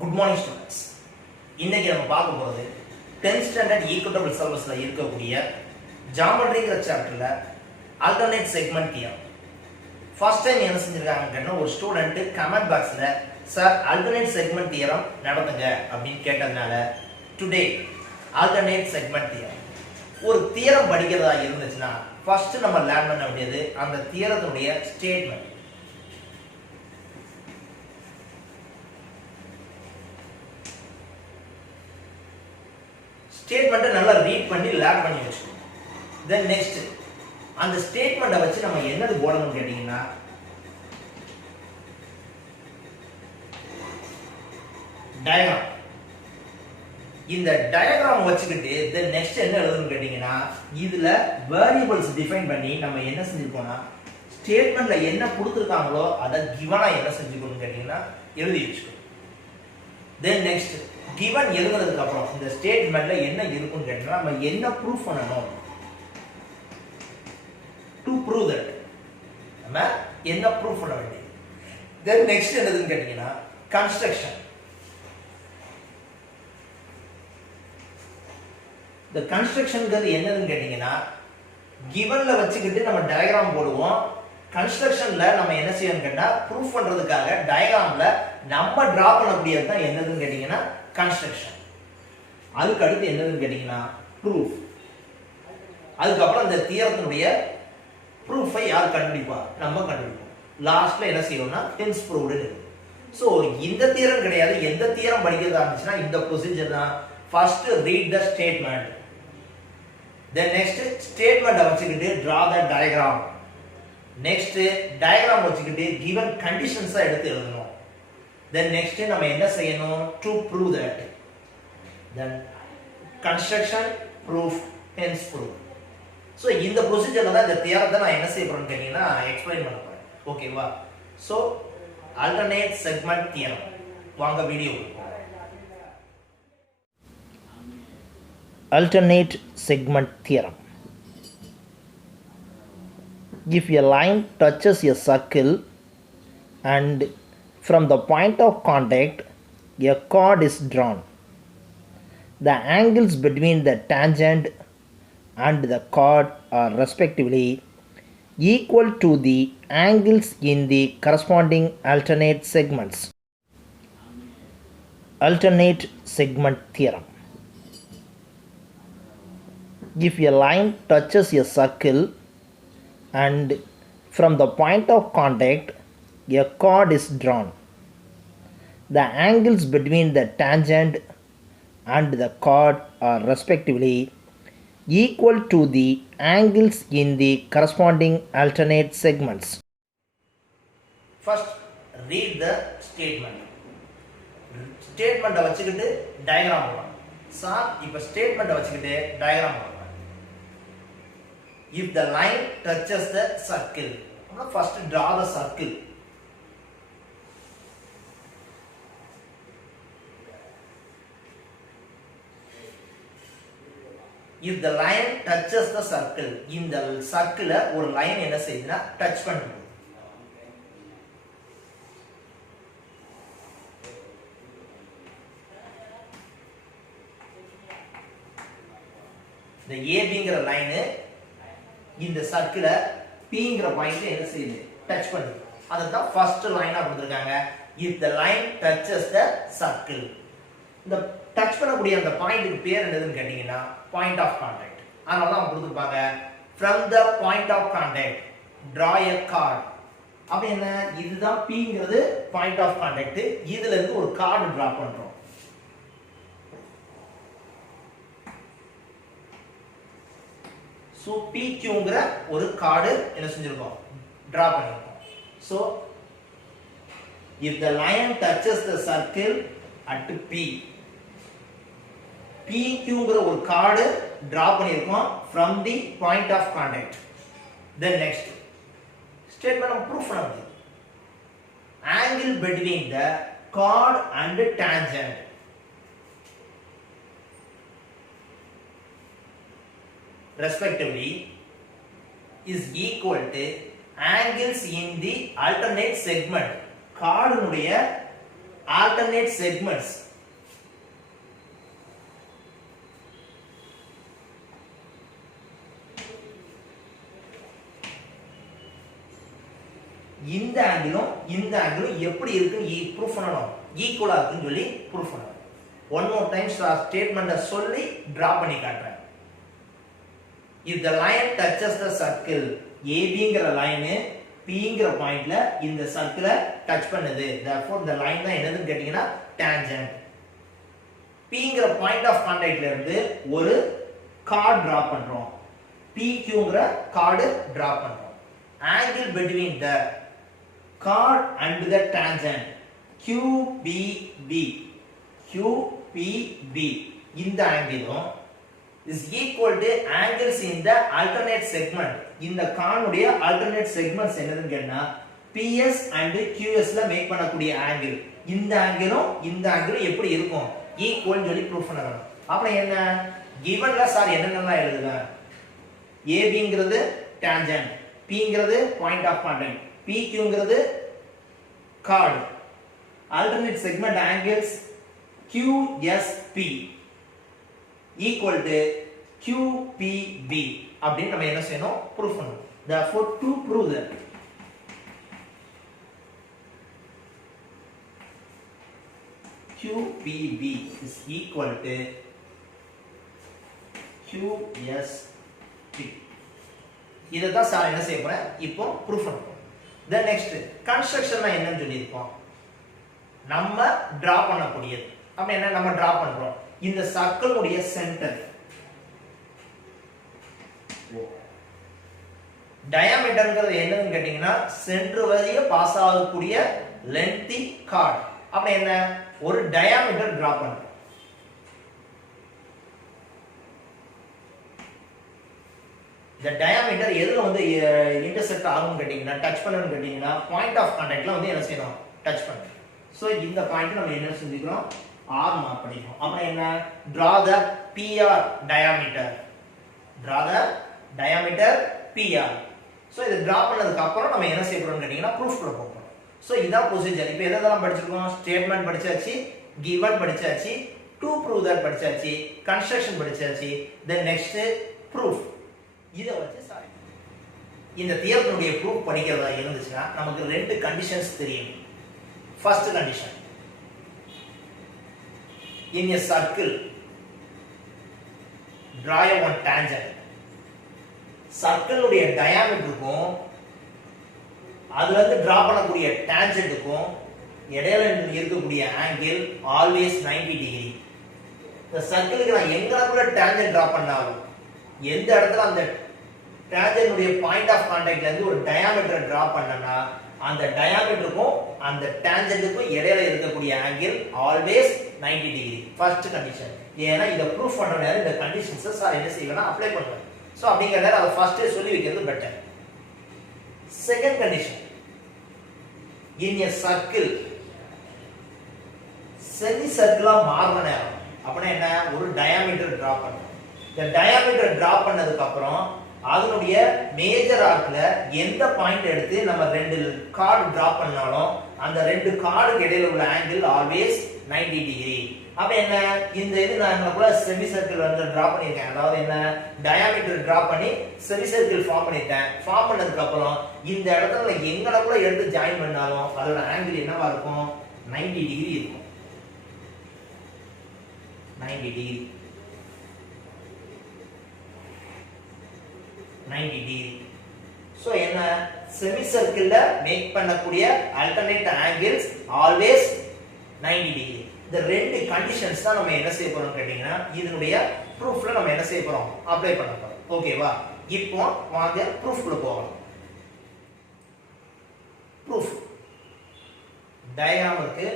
Good morning students. இன்னைக்கு நம்ம பார்க்க போகிறது 10th ஸ்டாண்டர்ட் ஈக்குவட்டபிள் சிலபஸில் இருக்கக்கூடிய ஜாமெட்ரிங்கிற சாப்டரில் alternate segment theorem. First time என்ன செஞ்சிருக்காங்கன்னா, ஒரு ஸ்டூடெண்ட் கமெண்ட் பாக்ஸில் சார் ஆல்டர்னேட் செக்மெண்ட் தியரம் நடத்துங்க அப்படின்னு கேட்டதுனால டுடே ஆல்டர்னேட் செக்மெண்ட் தியரம். ஒரு தியரம் படிக்கிறதா இருந்துச்சுன்னா ஃபர்ஸ்ட் நம்ம லேர்ன் பண்ண வேண்டியது அந்த தியரத்தினுடைய ஸ்டேட்மெண்ட். ஸ்டேட்மெண்ட்டை நல்லா ரீட் பண்ணி லேர்ன் பண்ணி வச்சுக்கணும். தென் நெக்ஸ்ட் அந்த ஸ்டேட்மெண்ட்டை வச்சு நம்ம என்னது போடணும்னு கேட்டீங்கன்னா, டயக்ராம். இந்த டயக்ராம் வச்சுக்கிட்டு தென் நெக்ஸ்ட் என்ன எழுதணும்னு கேட்டீங்கன்னா, இதுல வேரியபிள்ஸ் டிஃபைன் பண்ணி நம்ம என்ன செஞ்சிருக்கோம்னா, ஸ்டேட்மெண்ட்ல என்ன கொடுத்துருக்காங்களோ அதை கிவனா என்ன செஞ்சுக்கணும்னு கேட்டீங்கன்னா எழுதி வச்சுக்கணும். தென் நெக்ஸ்ட் கிவன் எழுதுனதுக்கு அப்புறம் இந்த ஸ்டேட்மெண்ட்ல என்ன இருக்குன்னு கேட்டீங்கன்னா, நம்ம என்ன ப்ரூஃப் பண்ணணும். டு ப்ரூவ் தட் நம்ம என்ன ப்ரூஃப் பண்ண வேண்டியது. தென் நெக்ஸ்ட் என்னதுன்னு கேட்டீங்கன்னா, கன்ஸ்ட்ரக்ஷன். இந்த கன்ஸ்ட்ரக்ஷன்ங்கிறது என்னதுன்னு கேட்டீங்கன்னா, கிவன்ல வச்சுக்கிட்டு நம்ம டயக்ராம் போடுவோம். கன்ஸ்ட்ரக்ஷன்ல நம்ம என்ன செய்யணும் கேட்டா, ப்ரூஃப் பண்றதுக்காக டயக்ராம்ல நம்ம டிரா பண்ணக்கூடியது தான் என்னதுன்னு கேட்டீங்கன்னா கன்ஸ்ட்ரக்ஷன். அதுக்கு அடுத்து என்னதுன்னு கேட்டீங்கன்னா ப்ரூஃப். அதுக்கப்புறம் இந்த தியரத்தினுடைய ப்ரூஃபை யார் கண்டுபிடிப்பா? நம்ம கண்டுபிடிப்போம். லாஸ்ட்ல என்ன செய்யணும்னா ஹென்ஸ் ப்ரூவ்டு. ஸோ இந்த தியரம் கிடையாது, எந்த தியரம் படிக்கிறதா இருந்துச்சுன்னா இந்த ப்ரொசீஜர் தான். First read the statement, then next ஸ்டேட்மெண்ட்டை வச்சுக்கிட்டு draw the diagram. Next diagram வச்சுக்கிட்டு கிவன் கண்டிஷன்ஸா எடுத்து எழுதணும். தென் நெக்ஸ்ட் நம்ம என்ன செய்யணும்? To prove that. Then construction, proof, hence prove. So இந்த ப்ரொசீஜர்ல தான் இந்த தியரத்தை நான் என்ன செய்ய போறேன்னு கேட்டீங்கன்னா எக்ஸ்பிளைன் பண்ண போறேன். ஓகேவா? So alternate segment theorem. வாங்க video. Alternate segment theorem. If a line touches a circle and from the point of contact a chord is drawn, the angles between the tangent and the chord are respectively equal to the angles in the corresponding alternate segments. Alternate segment theorem. If a line touches a circle and from the point of contact a chord is drawn, the angles between the tangent and the chord are respectively equal to the angles in the corresponding alternate segments. First, read the statement. Statement வச்சுக்கிட்டு diagram போடணும். Sir இப்போ statement வச்சுக்கிட்டு diagram போடணும். If the line touches the circle, first draw the circle. If the line touches the circle, இந்த சர்க்கிள ஒரு line என்ன செய்யுதுன்னா touch பண்ணுது. இந்த ஏபிங்கிற லைன் இந்த சர்க்கிள பிங்கிற பாயிண்ட்ல என்ன செய்யுது? டச் பண்ணுது. அதுதான் ஃபர்ஸ்ட் லைனா கொடுத்திருக்காங்க. If the line touches the circle, இந்த டச் பண்ணக்கூடிய அந்த பாயிண்ட்க்கு பேர் என்னதுன்னு கேட்டீங்கன்னா பாயிண்ட் ஆஃப் கான்டாக்ட். அதனால தான் கொடுத்திருப்பாங்க from the point of contact draw a chord. அப்ப என்ன? இதுதான் பிங்கிறது பாயிண்ட் ஆஃப் கான்டாக்ட். இதுல இருந்து ஒரு கார்டு டிரா பண்றோம். So PQங்கிற ஒரு கார்டு என்ன செஞ்சிருக்கோம்? டிரா பண்ணிருக்கோம். So if the line touches the circle at P, PQங்கிற ஒரு கார்டு டிரா பண்ணிருக்கோம் from the point of contact. Then next statement நம்ம ப்ரூஃப் பண்ண முடியும். Angle between the chord and tangent respectively is equal to angles in the alternate segment. கார்டுனுடைய alternate segments. இந்த ஆங்கிளும் எப்படி இருக்குன்னு proof பண்ணணும், ஈக்குவலா இருக்குன்னு சொல்லி ப்ரூஃப் பண்ணணும். ஒன் மோர் டைம் ஸ்டேட்மெண்ட்டை சொல்லி டிரா பண்ணி காட்டுறேன். if the line touches the circle, ABங்கிற லைன் Pங்கிற பாயிண்ட்ல இந்த சர்க்கிளை டச் பண்ணுது, therefore the line தான் என்னதுன்னு கேட்டீங்கன்னா tangent. Pங்கிற பாயிண்ட் ஆஃப் கான்டாக்ட்ல இருந்து ஒரு கார்டு டிரா பண்றோம், PQங்கிற கார்டு டிரா பண்றோம். angle between the chord and the tangent QPB இந்த ஆங்கிளும் is equal to angles in the alternate segment. இந்த கானுடைய alternate segments என்னதுன்னு கேட்டா PS and QS ல மேக் பண்ணக்கூடிய ஆங்கிள், இந்த ஆங்கிளும் எப்படி இருக்கும், ஈக்குவல் சொல்லி ப்ரூஃப் பண்ணணும். அப்புறம் என்ன givenல சார் என்னென்னலாம் எழுதுவேன், ABங்கிறது tangent, Pங்கிறது point of contact, PQங்கிறது chord, alternate segment angles QSP equal to QPB அப்படின்னு நம்ம என்ன செய்யணும், ப்ரூஃப் பண்ணணும். therefore to prove that QPB is equal to QSP, இததான் சார் என்ன செய்ய போறேன் இப்போ ப்ரூஃப் பண்ணணும். then next கன்ஸ்ட்ரக்ஷன் என்னன்னு சொல்லி இருக்கோம், நம்ம டிரா பண்ணக்கூடியது. அப்ப என்ன நம்ம டிரா பண்றோம், இந்த சர்க்கிள் உடைய சென்டர் டயாமீட்டர்ங்கிறது என்னன்னு கேட்டீங்கன்னா சென்டர் வழிய பாஸ் ஆகக்கூடிய லென்த்தி கார்டு. அப்ப என்ன ஒரு டயாமீட்டர் டிரா பண்றோம். இந்த டயாமீட்டர் எதுல வந்து இன்டர்செக்ட் ஆகும் கேட்டீங்கன்னா டச் பண்ணனும் கேட்டீங்கன்னா பாயிண்ட் ஆஃப் கான்டாக்ட்ல வந்து என்ன செய்யணும், டச் பண்ணணும். சோ இந்த பாயிண்ட் நம்ம என்ன செஞ்சுக்கிறோம், R மார்க் பண்ணிக்கிறோம். அப்புறம் என்ன draw the PR diameter, PR. So இது டிரா பண்ணதுக்கு அப்புறம் நம்ம என்ன செய்ய போறோம்னு கேட்டீங்கன்னா ப்ரூஃப் பண்ண போறோம். சோ இதான் ப்ரொசீஜர். இப்போ எதெல்லாம் படிச்சிருக்கோம், ஸ்டேட்மென்ட் படிச்சாச்சு, given படிச்சாச்சு, to prove that படிச்சாச்சு, construction படிச்சாச்சு, then next proof. இத வச்சு சாரி இந்த தியரத்தினுடைய ப்ரூஃப் படிக்கிறதா இருந்துச்சுன்னா நமக்கு ரெண்டு கண்டிஷன்ஸ் தெரியும். First condition, in a circle draw one tangent. Circle உடைய டயாமீட்டருக்கும் அதுல இருந்து டிரா பண்ணக்கூடிய டான்ஜென்ட்க்கும் இடையில இருக்கக்கூடிய ஆங்கிள் ஆல்வேஸ் 90 டிகிரி. இந்த சர்க்கிளுக்கு நான் எங்கக்குள்ள டான்ஜென்ட் டிரா பண்ணாலும் எந்த இடத்துல அந்த டான்ஜென்ட் உடைய பாயிண்ட் ஆஃப் கான்டாக்ட்ல இருந்து ஒரு டயாமீட்டர் டிரா பண்ணனா அந்த டயாமீட்டருக்கும் அந்த டான்ஜென்ட்க்கும் இடையில இருக்கக்கூடிய angle always 90 degree. First condition. ஏன்னா இத ப்ரூஃப் பண்ற நேரம் இந்த கண்டிஷன்ஸ் சார் என்ன செய்வேனா அப்ளை பண்ணுவேன். சோ அப்படிங்கறத அத ஃபர்ஸ்டே சொல்லி வைக்கிறது better. Second condition, in a circle semi சர்க்கிளா மாறுற நேரம் அப்படினா என்ன ஒரு டயாமீட்டர் டிரா பண்ணணும். இந்த டயாமீட்டர் டிரா பண்ணதுக்கு அப்புறம் அதனுடைய மேஜர் ஆர்க்ல எந்த பாயிண்ட் எடுத்து நம்ம ரெண்டு கார்டு டிரா பண்ணாலும் அந்த ரெண்டு கார்டுக்கு இடையில உள்ள ஆங்கிள் ஆல்வேஸ் 90 டிகிரி. அப்ப என்ன இந்த இது நான் கூட செமி சர்க்கிள் வந்து டிரா பண்ணிருக்கேன். அதாவது என்ன டயாமீட்டர் டிரா பண்ணி செமி சர்க்கிள் ஃபார்ம் பண்ணிட்டேன். ஃபார்ம் பண்ணதுக்கு அப்புறம் இந்த இடத்துல எங்கட கூட எடுத்து ஜாயின் பண்ணாலும் அதோட ஆங்கிள் என்னவா இருக்கும், 90 டிகிரி இருக்கும். 90 டிகிரி 90 டிகிரி. சோ என்ன செமி சர்க்கிள்ல மேக் பண்ணக்கூடிய ஆல்டர்னேட் ஆங்கிள்ஸ் ஆல்வேஸ் 90 டிகிரி. இந்த ரெண்டு கண்டிஷன்ஸ் தான் நம்ம என்ன செய்ய போறோம் கேட்டீங்கன்னா இதனுடைய ப்ரூஃப்ல நம்ம என்ன செய்ய போறோம் அப்ளை பண்ண போறோம். ஓகேவா? இப்போ வாங்க ப்ரூஃப்ல போகலாம். ப்ரூஃப் டயகிராமுக்கு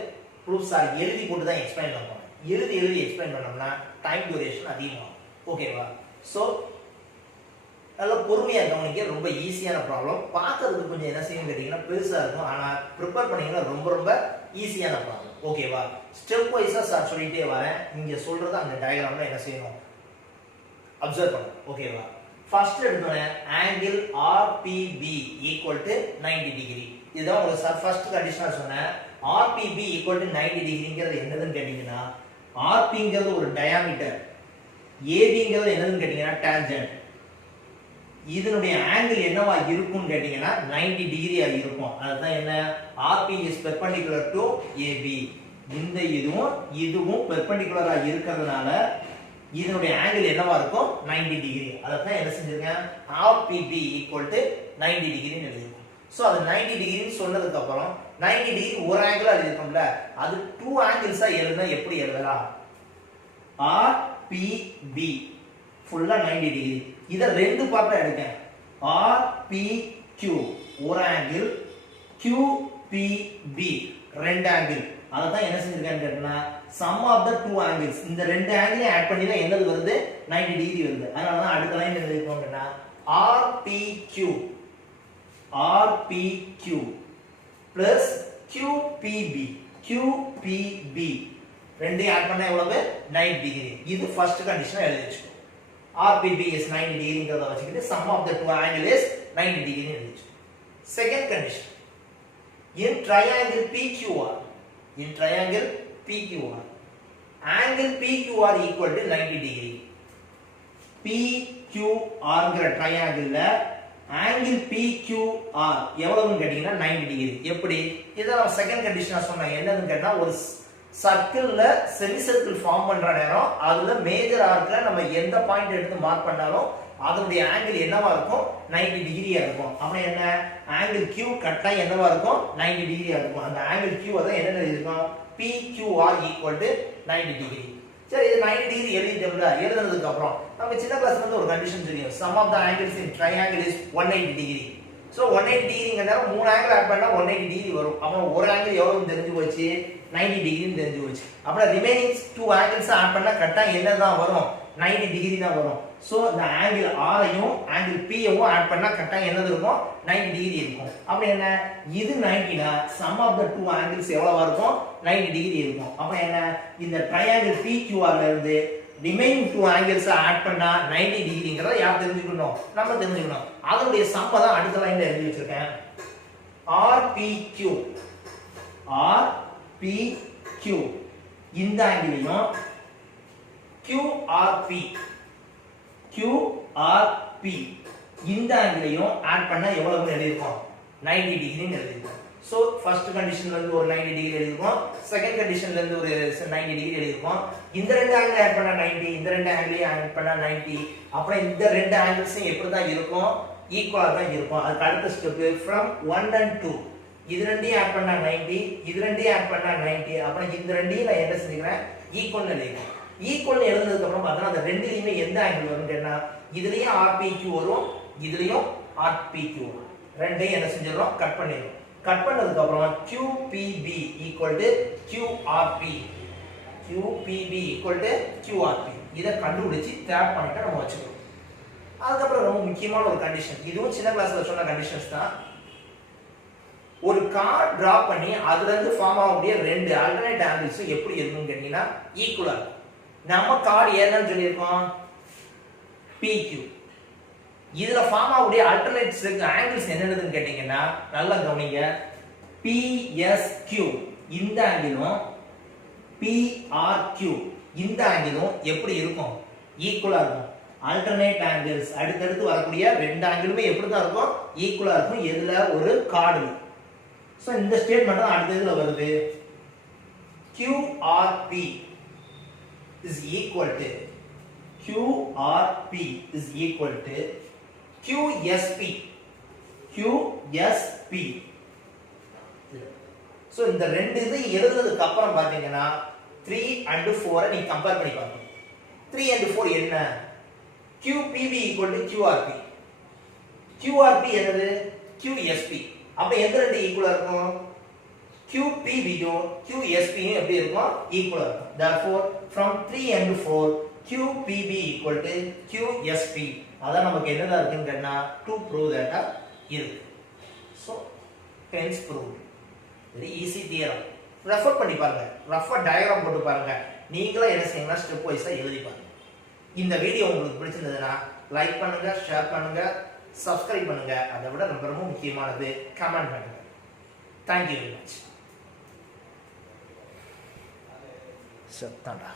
ப்ரூஃப் சார் எழுதி போட்டு தான் எக்ஸ்பிளைன் பண்ண போறோம். எழுதி எக்ஸ்பிளைன் பண்ணோம்னா டைம் டியூரேஷன் அதிகமாகும். ஓகேவா? சோ நல்லா பொறுமையா கவனிக்க, ரொம்ப ஈஸியான ப்ராப்ளம். பார்க்கிறதுக்கு கொஞ்சம் என்ன செய்யும் கேட்டீங்கன்னா பெருசா இருக்கும், ஆனா ப்ரிப்பேர் பண்ணீங்கன்னா ரொம்ப ரொம்ப ஈஸியான ப்ராப்ளம். ஓகேவா? ஸ்டெப் வைஸா சார் சொல்லிட்டே வரேன். இங்க சொல்றது அந்த டயகிராம்ல என்ன செய்யணும் அப்சர்வ் பண்ணணும். ஓகேவா? ஃபர்ஸ்ட் எடுத்தோனே angle RPB equal to 90 degree. இதுதான் உங்களுக்கு சார் ஃபர்ஸ்ட் கண்டிஷனா சொன்னேன். RPB equal to 90 டிகிரிங்கிறது என்னதுன்னு கேட்டீங்கன்னா RPங்கிறது ஒரு டயாமீட்டர், ABங்கிறது என்னதுன்னு கேட்டீங்கன்னா டான்ஜென்ட். இதனுடைய ஆங்கிள் என்னவா இருக்கும்னு கேட்டீங்கன்னா 90 டிகிரியா இருக்கும். அதுதான் என்ன, RP is perpendicular to AB. இந்த இதுவும் பெர்பெண்டிகுலரா இருக்கிறதுனால இதனுடைய ஆங்கிள் என்னவா இருக்கும் 90 டிகிரி. அதான் என்ன செஞ்சிருக்கேன், RPB equal to 90 டிகிரின்னு எழுதிருக்கோம். சோ அது 90 டிகிரின்னு சொன்னதுக்கு அப்புறம் 90 டிகிரி ஒரு ஆங்கிளா எழுதிருக்கோம்ல, அது 2 ஆங்கிள்ஸா எழுதுனா எப்படி எழுதலாம், RPB ஃபுல்லா 90 டிகிரி. இத ரெண்டு பார்ட்டா எடுக்கேன், RPQ ஒரு ஆங்கிள், QPB ரெண்டு ஆங்கிள். அதான் என்ன செஞ்சிருக்கேன்னு கேட்டா sum of the two angles, இந்த ரெண்டு ஆங்கிளை ஆட் பண்ணி தான் என்னது வருது 90 டிகிரி வருது. அதனால தான் அடுத்த லைன் எழுதிருக்கோம்னா RPQ plus QPB ரெண்டையும் ஆட் பண்ணா எவ்வளவு 90 டிகிரி. இது ஃபர்ஸ்ட் கண்டிஷன் எழுதி வச்சுக்கோ. RPB is 90 டிகிரிங்கறத வச்சுக்கிட்டு sum of the two angle is 90 degree எழுதி வச்சுக்கோ. Second condition, in triangle PQR angle PQR equal to 90 degree. PQR ங்கற ட்ரையாங்கிள்ல angle PQR எவ்வளவுன்னு கேட்டீங்கன்னா 90 டிகிரி. எப்படி, இத நான் செகண்ட் கண்டிஷனா சொன்னேன். என்னன்னு கேட்டா ஒரு சர்க்கிள்ல செமி சர்க்கிள் ஃபார்ம் பண்ற நேரம் அதுல மேஜர் ஆர்க்ல நம்ம எந்த பாயிண்ட் எடுத்து மார்க் பண்ணாலும் அதனுடைய ஆங்கிள் என்னவா இருக்கும் 90 டிகிரியா இருக்கும். அப்ப என்ன, ஆங்கிள் Q கட்டா என்னவா இருக்கும் 90 டிகிரியா இருக்கும். அந்த ஆங்கிள் Q அத என்ன எழுதிருக்கோம், PQR equal to 90 டிகிரி. சரி, இது 90 டிகிரி எழுதிட்டோம்ல. எழுதுனதுக்கு அப்புறம் நம்ம சின்ன கிளாஸ்ல இருந்து ஒரு கண்டிஷன் தெரியும், sum of the angles in triangle is 180 degree. So 180 டிகிரிங்கறத மூணு ஆங்கிள் ஆட் பண்ணா 180 டிகிரி வரும். அப்ப ஒரு ஆங்கிள் எவ்வளவுன்னு தெரிஞ்சு போச்சு, 90 டிகிரின்னு தெரிஞ்சு போச்சு. அப்ப ரிமைனிங் 2 ஆங்கிள்ஸ் ஆட் பண்ணா கரெக்ட்டா என்னதான் வரும், 90 டிகிரி தான் வரும். சோ இந்த ஆங்கிள் R ஐயும் ஆங்கிள் P ஐயும் ஆட் பண்ணா கரெக்ட்டா என்னது இருக்கும் 90 டிகிரி இருக்கும். அப்ப என்ன, இது 90 னா sum of the two angles எவ்வளவா இருக்கும் 90 டிகிரி இருக்கும். அப்ப என்ன, இந்த ட்ரையாங்கிள் PQR ல இருந்து ரிமைனிங் 2 ஆங்கிள்ஸ் ஆட் பண்ணா 90 டிகிரிங்கறத யார் தெரிஞ்சுக்கணும், நம்ம தெரிஞ்சுக்கணும். அதனுடைய சம்ம தான் அடுத்த லைன்ல எழுதி வச்சிருக்கேன். RPQ இந்த ஆங்கிளையும் QRP இந்த ஆங்கிளையும் ஆட் பண்ணா எவ்வளவுன்னு எழுதிருக்கோம் 90 டிகிரின்னு எழுதிருக்கோம். சோ ஃபர்ஸ்ட் கண்டிஷன்ல இருந்து ஒரு 90 டிகிரி எழுதிருக்கோம், செகண்ட் கண்டிஷன்ல இருந்து ஒரு 90 டிகிரி எழுதிருக்கோம். இந்த ரெண்டு ஆங்கிள் ஆட் பண்ணா 90, இந்த ரெண்டு ஆங்கிளையும் ஆட் பண்ணா 90. அப்புறம் இந்த ரெண்டு ஆங்கிள்ஸும் எப்படி தான் இருக்கும், ஈக்குவலா தான் இருக்கும். அதுக்கு அடுத்த ஸ்டெப் from 1 and 2 இது ரெண்டையும் ஆட் பண்ணா 90, இது ரெண்டையும் ஆட் பண்ணா 90. அப்புறம் இந்த ரெண்டையும் நான் என்ன செஞ்சுக்கிறேன், ஈக்குவல் எழுதிக்கிறேன். ஈக்குவல் எழுதுனதுக்கு அப்புறம் பார்த்தா அந்த ரெண்டுலயுமே எந்த ஆங்கிள் வரும்னு கேட்டா இதுலயும் RPQ வரும், இதுலயும் RPQ வரும். ரெண்டையும் என்ன செஞ்சிரோம், கட் பண்ணிரோம். கட் பண்ணதுக்கு அப்புறம் QPB equal to QRP இத கண்டுபிடிச்சு டேப் பண்ணிட்டு நம்ம வச்சுக்கிறோம். அதுக்கு அப்புறம் ரொம்ப முக்கியமான ஒரு கண்டிஷன், இதுவும் சின்ன கிளாஸ்ல சொன்ன கண்டிஷன்ஸ் தான். ஒரு கார்டு டிரா பண்ணி அதுல இருந்து ஃபார்ம் ஆகக்கூடிய ரெண்டு ஆல்டர்னேட் ஆங்கிள்ஸ் எப்படி இருக்கும்னு கேட்டீங்கன்னா ஈக்குவலா. நம்ம கார்டு என்னன்னு சொல்லியிருக்கோம், PQ. இதுல ஃபார்ம் ஆகக்கூடிய ஆல்டர்னேட் ஆங்கிள்ஸ் என்னன்னு கேட்டீங்கன்னா நல்லா கவனிங்க, PSQ இந்த ஆங்கிளும் PRQ இந்த ஆங்கிளும் எப்படி இருக்கும், ஈக்குவலா இருக்கும். ஆல்டர்னேட் ஆங்கிள்ஸ் அடுத்தடுத்து வரக்கூடிய ரெண்டு ஆங்கிளுமே எப்படி தான் இருக்கும், ஈக்குவலா இருக்கும். எதுல, ஒரு கார்டுல. சோ இந்த ஸ்டேட்மென்ட் தான் அடுத்த இதுல வருது. QRP is equal to QSP. So இந்த ரெண்டு இது எழுதுனதுக்கு அப்புறம் பாத்தீங்கன்னா 3 and 4 நீ கம்பேர் பண்ணி பாருங்க. 3 and 4 என்ன, QPB equal to QRP என்னது, QSP. அப்ப எந்த ரெண்டு ஈக்குவலா இருக்கும், QPB யும் QSP யும் எப்படி இருக்கும், ஈக்குவலா இருக்கும். therefore from 3 and 4 QPB equal to QSP. அதான் நமக்கு என்னதா இருக்குன்னு கேட்டா to prove that இருக்கு. so hence proved. very easy theorem. Refer பண்ணி பாருங்க, ரஃபா டயகிராம் போட்டு பாருங்க. நீங்களே என்ன செய்யணும்னா ஸ்டெப் வைஸா எழுதி பாருங்க. இந்த வீடியோ உங்களுக்கு பிடிச்சிருந்ததுன்னா லைக் பண்ணுங்க, ஷேர் பண்ணுங்க, சப்ஸ்கிரைப் பண்ணுங்க. அதை விட ரொம்ப ரொம்ப முக்கியமானது கமெண்ட் பண்ணுங்க. Thank you very much. செத்தாண்டா.